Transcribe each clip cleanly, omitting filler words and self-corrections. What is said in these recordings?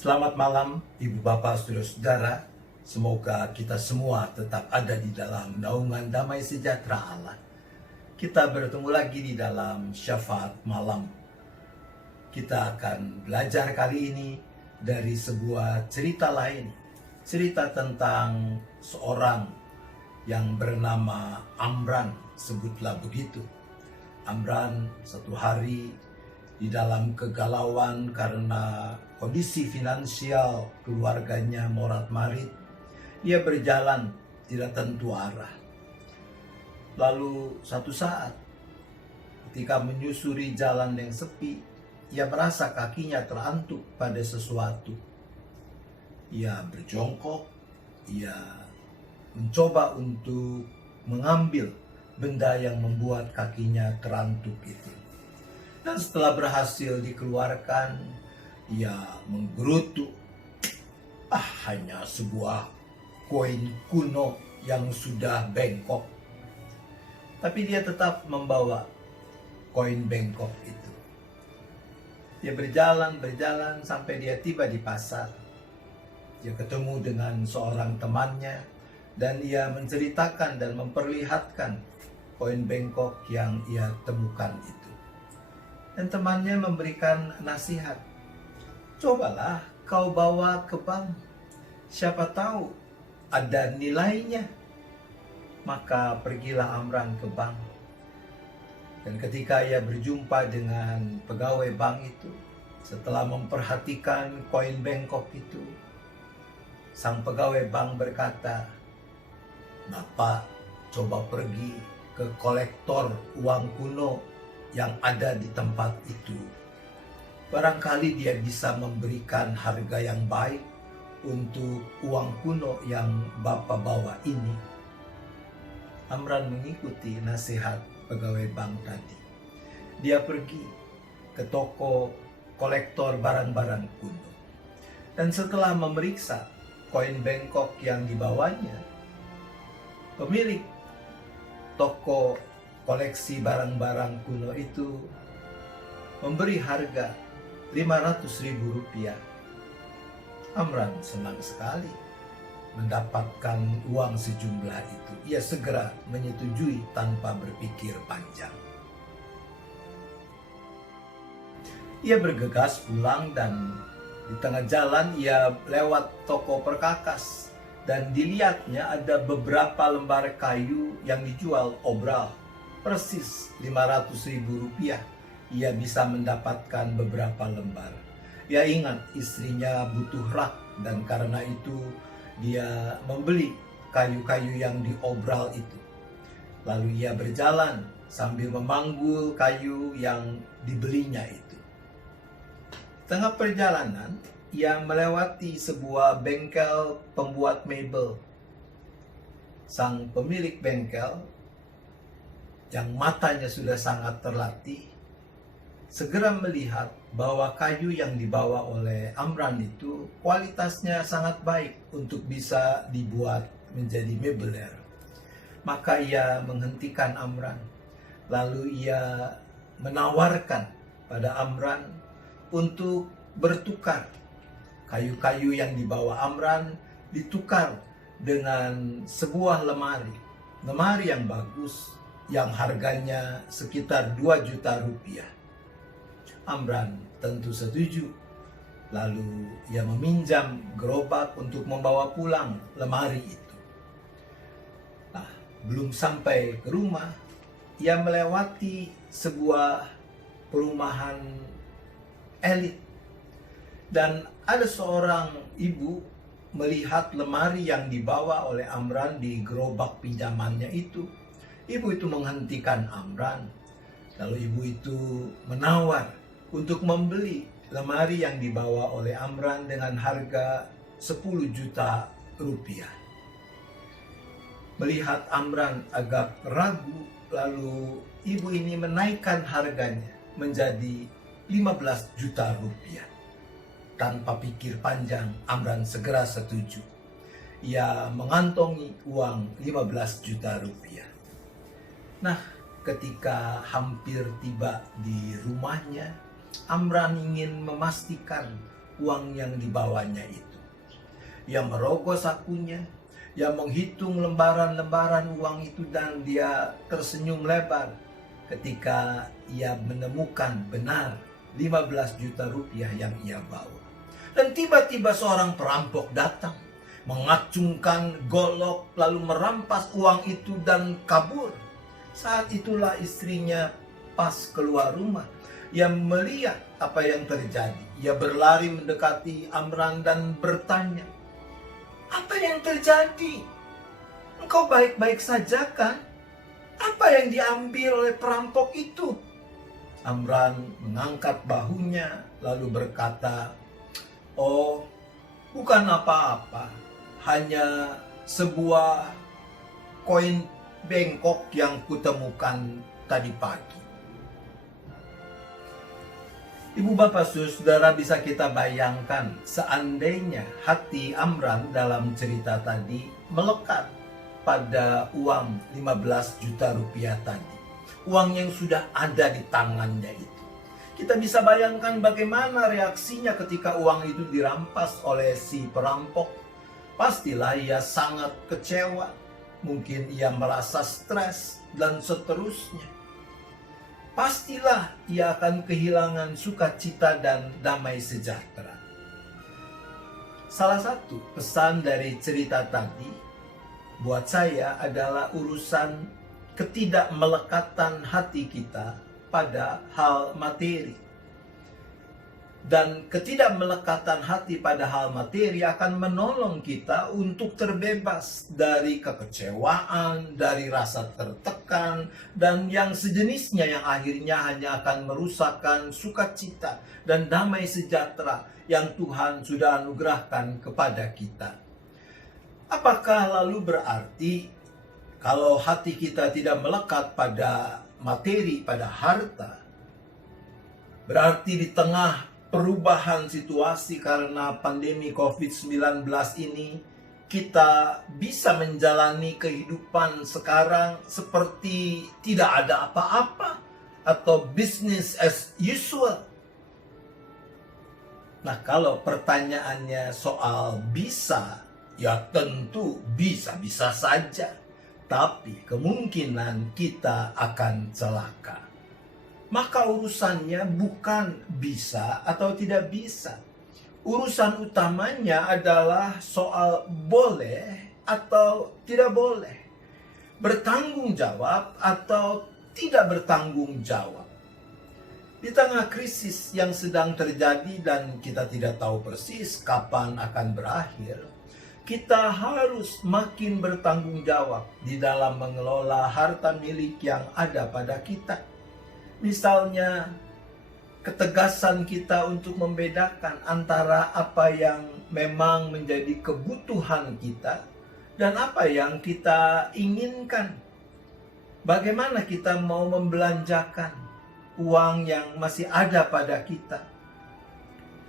Selamat malam, Ibu Bapak, Saudara-saudara. Semoga kita semua tetap ada di dalam naungan damai sejahtera Allah. Kita bertemu lagi di dalam syafaat malam. Kita akan belajar kali ini dari sebuah cerita lain. Cerita tentang seorang yang bernama Amran, sebutlah begitu. Amran satu hari di dalam kegalauan karena kondisi finansial keluarganya morat-marit, ia berjalan tidak tentu arah. Lalu satu saat ketika menyusuri jalan yang sepi, ia merasa kakinya terantuk pada sesuatu. Ia berjongkok, ia mencoba untuk mengambil benda yang membuat kakinya terantuk itu. Dan setelah berhasil dikeluarkan, ia menggerutu. Hanya sebuah koin kuno yang sudah bengkok. Tapi dia tetap membawa koin bengkok itu. Dia berjalan sampai dia tiba di pasar. Dia ketemu dengan seorang temannya dan ia menceritakan dan memperlihatkan koin bengkok yang ia temukan itu. Dan temannya memberikan nasihat, cobalah kau bawa ke bank, siapa tahu ada nilainya. Maka pergilah Amran ke bank. Dan ketika ia berjumpa dengan pegawai bank itu, setelah memperhatikan koin bengkok itu, sang pegawai bank berkata, "Bapak coba pergi ke kolektor uang kuno yang ada di tempat itu. Barangkali dia bisa memberikan harga yang baik untuk uang kuno yang Bapak bawa ini." Amran mengikuti nasihat pegawai bank tadi. Dia pergi ke toko kolektor barang-barang kuno. Dan setelah memeriksa koin bengkok yang dibawanya, pemilik toko koleksi barang-barang kuno itu memberi harga Rp500.000. Amran senang sekali mendapatkan uang sejumlah itu. Ia segera menyetujui tanpa berpikir panjang. Ia bergegas pulang dan di tengah jalan ia lewat toko perkakas dan dilihatnya ada beberapa lembar kayu yang dijual obral. Persis Rp500.000, ia bisa mendapatkan beberapa lembar. Ia ingat istrinya butuh rak dan karena itu dia membeli kayu-kayu yang diobral itu. Lalu ia berjalan sambil memanggul kayu yang dibelinya itu. Tengah perjalanan, ia melewati sebuah bengkel pembuat mebel. Sang pemilik bengkel yang matanya sudah sangat terlatih, segera melihat bahwa kayu yang dibawa oleh Amran itu kualitasnya sangat baik untuk bisa dibuat menjadi mebeler. Maka ia menghentikan Amran, lalu ia menawarkan pada Amran untuk bertukar. Kayu-kayu yang dibawa Amran ditukar dengan sebuah lemari yang bagus, yang harganya sekitar Rp2 juta. Amran tentu setuju. Lalu ia meminjam gerobak untuk membawa pulang lemari itu. Belum sampai ke rumah, ia melewati sebuah perumahan elit. Dan ada seorang ibu melihat lemari yang dibawa oleh Amran di gerobak pinjamannya itu. Ibu itu menghentikan Amran. Lalu ibu itu menawar untuk membeli lemari yang dibawa oleh Amran dengan harga Rp10 juta. Melihat Amran agak ragu, lalu ibu ini menaikkan harganya menjadi Rp15 juta. Tanpa pikir panjang, Amran segera setuju. Ia mengantongi uang Rp15 juta. Nah, ketika hampir tiba di rumahnya, Amran ingin memastikan uang yang dibawanya itu. Ia merogoh sakunya, ia menghitung lembaran-lembaran uang itu, dan dia tersenyum lebar ketika ia menemukan benar 15 juta rupiah yang ia bawa. Dan tiba-tiba seorang perampok datang, mengacungkan golok, lalu merampas uang itu dan kabur. Saat itulah istrinya pas keluar rumah. Ia melihat apa yang terjadi. Ia berlari mendekati Amran dan bertanya, "Apa yang terjadi? Engkau baik-baik saja kan? Apa yang diambil oleh perampok itu?" Amran mengangkat bahunya lalu berkata, "Oh, bukan apa-apa. Hanya sebuah koin bengkok yang kutemukan tadi pagi." Ibu bapak saudara, bisa kita bayangkan seandainya hati Amran dalam cerita tadi melekat pada uang 15 juta rupiah tadi. Uang yang sudah ada di tangannya itu. Kita bisa bayangkan bagaimana reaksinya ketika uang itu dirampas oleh si perampok. Pastilah ia sangat kecewa. Mungkin ia merasa stres dan seterusnya. Pastilah ia akan kehilangan sukacita dan damai sejahtera. Salah satu pesan dari cerita tadi buat saya adalah urusan ketidakmelekatan hati kita pada hal materi. Dan ketidakmelekatan hati pada hal materi akan menolong kita untuk terbebas dari kekecewaan, dari rasa tertekan, dan yang sejenisnya yang akhirnya hanya akan merusakkan sukacita dan damai sejahtera yang Tuhan sudah anugerahkan kepada kita. Apakah lalu berarti kalau hati kita tidak melekat pada materi, pada harta, berarti di tengah perubahan situasi karena pandemi COVID-19 ini, kita bisa menjalani kehidupan sekarang seperti tidak ada apa-apa atau business as usual? Nah, kalau pertanyaannya soal bisa, ya tentu bisa-bisa saja. Tapi kemungkinan kita akan celaka. Maka urusannya bukan bisa atau tidak bisa. Urusan utamanya adalah soal boleh atau tidak boleh. Bertanggung jawab atau tidak bertanggung jawab. Di tengah krisis yang sedang terjadi dan kita tidak tahu persis kapan akan berakhir, kita harus makin bertanggung jawab di dalam mengelola harta milik yang ada pada kita. Misalnya, ketegasan kita untuk membedakan antara apa yang memang menjadi kebutuhan kita dan apa yang kita inginkan. Bagaimana kita mau membelanjakan uang yang masih ada pada kita?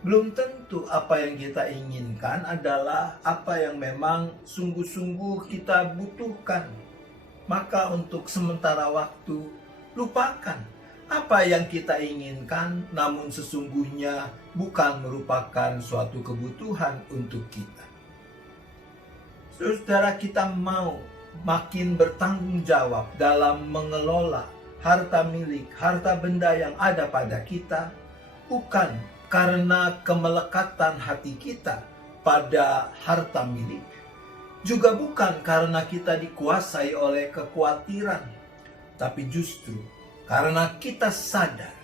Belum tentu apa yang kita inginkan adalah apa yang memang sungguh-sungguh kita butuhkan. Maka untuk sementara waktu, lupakan apa yang kita inginkan, namun sesungguhnya bukan merupakan suatu kebutuhan untuk kita. Saudara, kita mau makin bertanggung jawab dalam mengelola harta milik, harta benda yang ada pada kita, bukan karena kemelekatan hati kita pada harta milik, juga bukan karena kita dikuasai oleh kekhawatiran, tapi justru karena kita sadar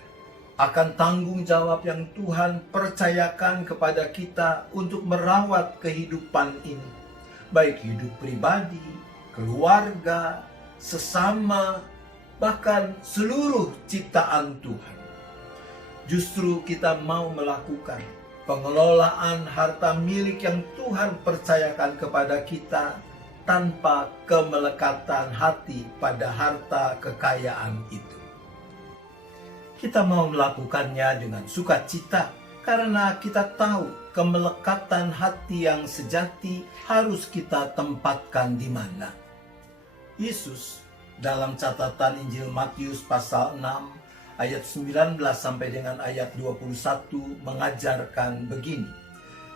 akan tanggung jawab yang Tuhan percayakan kepada kita untuk merawat kehidupan ini. Baik hidup pribadi, keluarga, sesama, bahkan seluruh ciptaan Tuhan. Justru kita mau melakukan pengelolaan harta milik yang Tuhan percayakan kepada kita tanpa kemelekatan hati pada harta kekayaan itu. Kita mau melakukannya dengan sukacita karena kita tahu kemelekatan hati yang sejati harus kita tempatkan di mana. Yesus dalam catatan Injil Matius pasal 6 ayat 19 sampai dengan ayat 21 mengajarkan begini.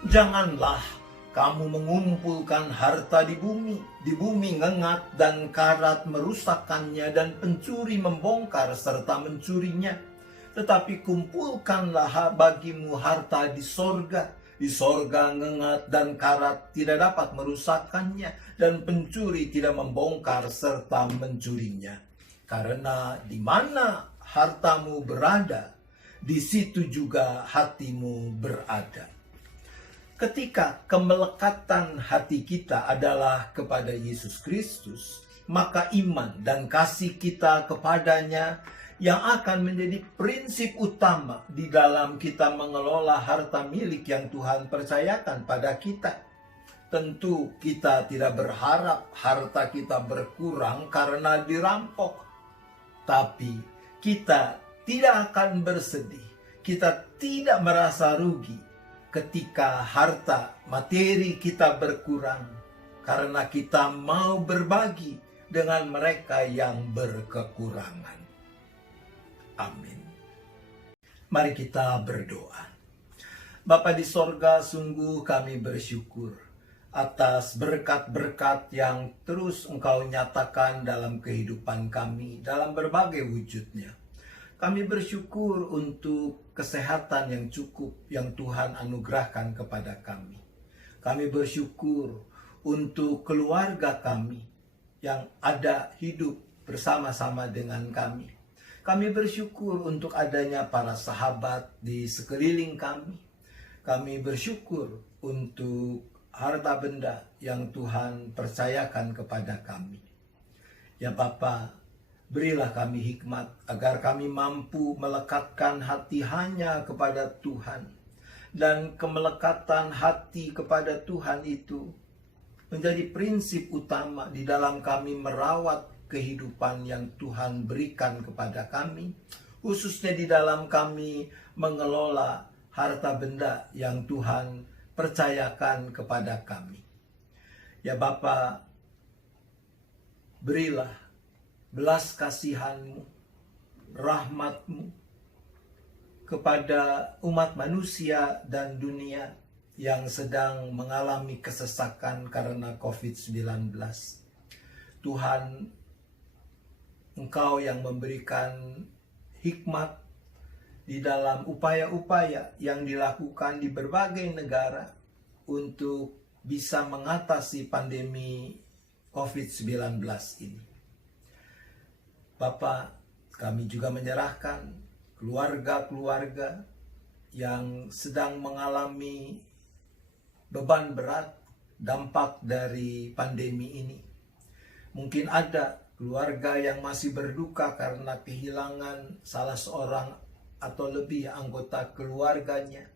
Janganlah kamu mengumpulkan harta di bumi ngengat dan karat merusakkannya dan pencuri membongkar serta mencurinya. Tetapi kumpulkanlah bagimu harta di sorga. Di sorga ngengat dan karat tidak dapat merusakkannya, dan pencuri tidak membongkar serta mencurinya. Karena di mana hartamu berada, di situ juga hatimu berada. Ketika kemelekatan hati kita adalah kepada Yesus Kristus, maka iman dan kasih kita kepadanya yang akan menjadi prinsip utama di dalam kita mengelola harta milik yang Tuhan percayakan pada kita. Tentu kita tidak berharap harta kita berkurang karena dirampok. Tapi kita tidak akan bersedih, kita tidak merasa rugi ketika harta materi kita berkurang, karena kita mau berbagi dengan mereka yang berkekurangan. Amin. Mari kita berdoa. Bapa di sorga, sungguh kami bersyukur atas berkat-berkat yang terus Engkau nyatakan dalam kehidupan kami, dalam berbagai wujudnya. Kami bersyukur untuk kesehatan yang cukup yang Tuhan anugerahkan kepada kami. Kami bersyukur untuk keluarga kami yang ada hidup bersama-sama dengan kami. Kami bersyukur untuk adanya para sahabat di sekeliling kami. Kami bersyukur untuk harta benda yang Tuhan percayakan kepada kami. Ya Bapa, berilah kami hikmat agar kami mampu melekatkan hati hanya kepada Tuhan. Dan kemelekatan hati kepada Tuhan itu menjadi prinsip utama di dalam kami merawat kehidupan yang Tuhan berikan kepada kami, khususnya di dalam kami mengelola harta benda yang Tuhan percayakan kepada kami. Ya Bapa, berilah belas kasihan-Mu, rahmat-Mu kepada umat manusia dan dunia yang sedang mengalami kesesakan karena COVID-19. Tuhan, Engkau yang memberikan hikmat di dalam upaya-upaya yang dilakukan di berbagai negara untuk bisa mengatasi pandemi COVID-19 ini. Bapa, kami juga menyerahkan keluarga-keluarga yang sedang mengalami beban berat dampak dari pandemi ini. Mungkin ada keluarga yang masih berduka karena kehilangan salah seorang atau lebih anggota keluarganya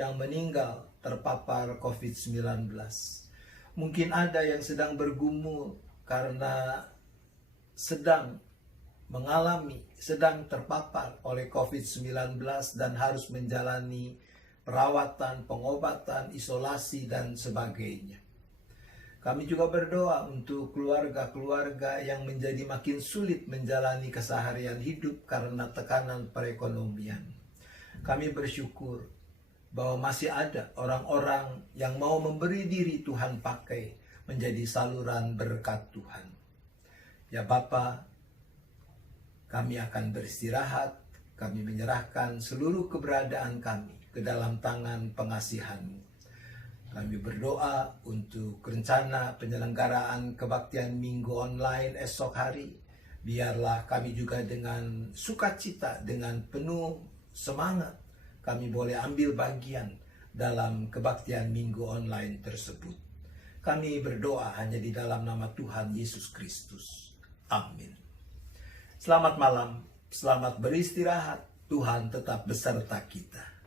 yang meninggal terpapar COVID-19. Mungkin ada yang sedang bergumul karena sedang terpapar oleh COVID-19 dan harus menjalani perawatan, pengobatan, isolasi, dan sebagainya. Kami juga berdoa untuk keluarga-keluarga yang menjadi makin sulit menjalani keseharian hidup karena tekanan perekonomian. Kami bersyukur bahwa masih ada orang-orang yang mau memberi diri Tuhan pakai menjadi saluran berkat Tuhan. Ya Bapa, kami akan beristirahat, kami menyerahkan seluruh keberadaan kami ke dalam tangan pengasihan-Mu. Kami berdoa untuk rencana penyelenggaraan kebaktian Minggu Online esok hari. Biarlah kami juga dengan sukacita, dengan penuh semangat, kami boleh ambil bagian dalam kebaktian Minggu Online tersebut. Kami berdoa hanya di dalam nama Tuhan Yesus Kristus. Amin. Selamat malam, selamat beristirahat. Tuhan tetap beserta kita.